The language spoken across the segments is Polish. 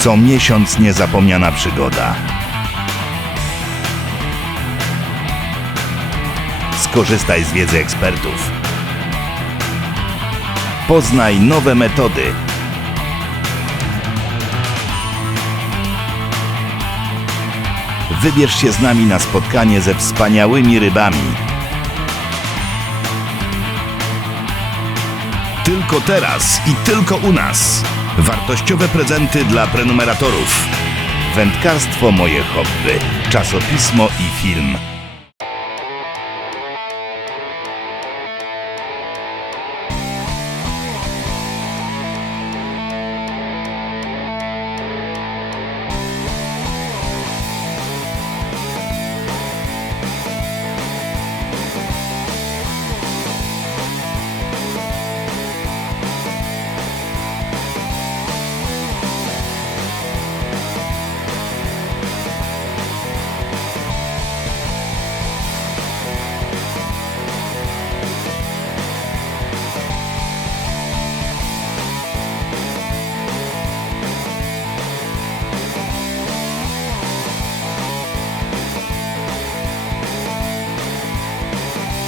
Co miesiąc niezapomniana przygoda. Skorzystaj z wiedzy ekspertów. Poznaj nowe metody. Wybierz się z nami na spotkanie ze wspaniałymi rybami. Tylko teraz i tylko u nas. Wartościowe prezenty dla prenumeratorów. Wędkarstwo moje hobby. Czasopismo i film.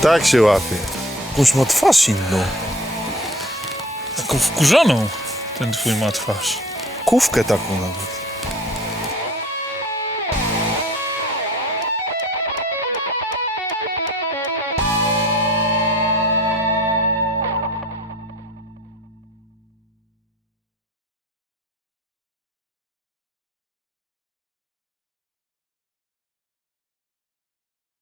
Tak się łapie. Jakąś ma twarz inną. Taką wkurzoną ten twój ma twarz. Kówkę taką nawet.